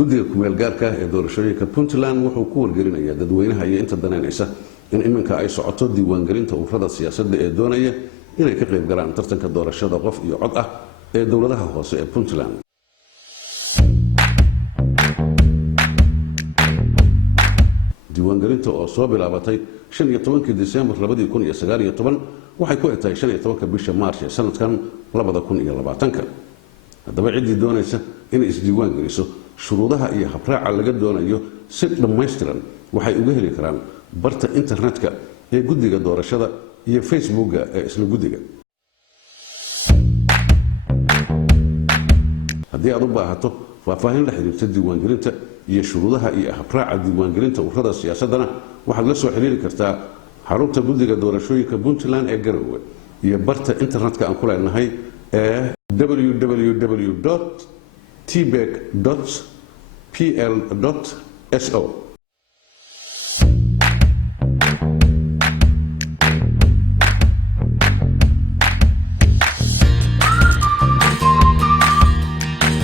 guddiga kumeel gaarka ah ee doorashooyinka Puntland wuxuu ku wargelinayaa dadweynaha iyo inta daneynaysa in iminka ay socoto diiwaangelinta ururada siyaasadda ee doonaya inay ka qayb galaan tartanka doorashada qof iyo cod ah ee dowladaha hoose ee Puntland. diiwaangelinta oo soo bilaabatay 15 Diseembar 2019 waxay ku egtahay 15 bisha Maarch ee sanadkan 2020. haddaba ciddii doonaysa inay isdiiwaan geliso shuruudaha iyo habraaca laga doonayo si dhammaystiran waxay uga heli karaan barta internetka ee guddiga doorashada iyo Facebooka ee isla guddiga. haddii aad u baahato faahfaahin la xiriirta diiwaangelinta iyo shuruudaha iyo habraaca diiwaangelinta ururada siyaasadana waxaad la soo xiriiri kartaa xarunta guddiga doorashooyinka Puntland ee Garowe iyo barta internetka aan ku leenahay ee www.tbec.pl.so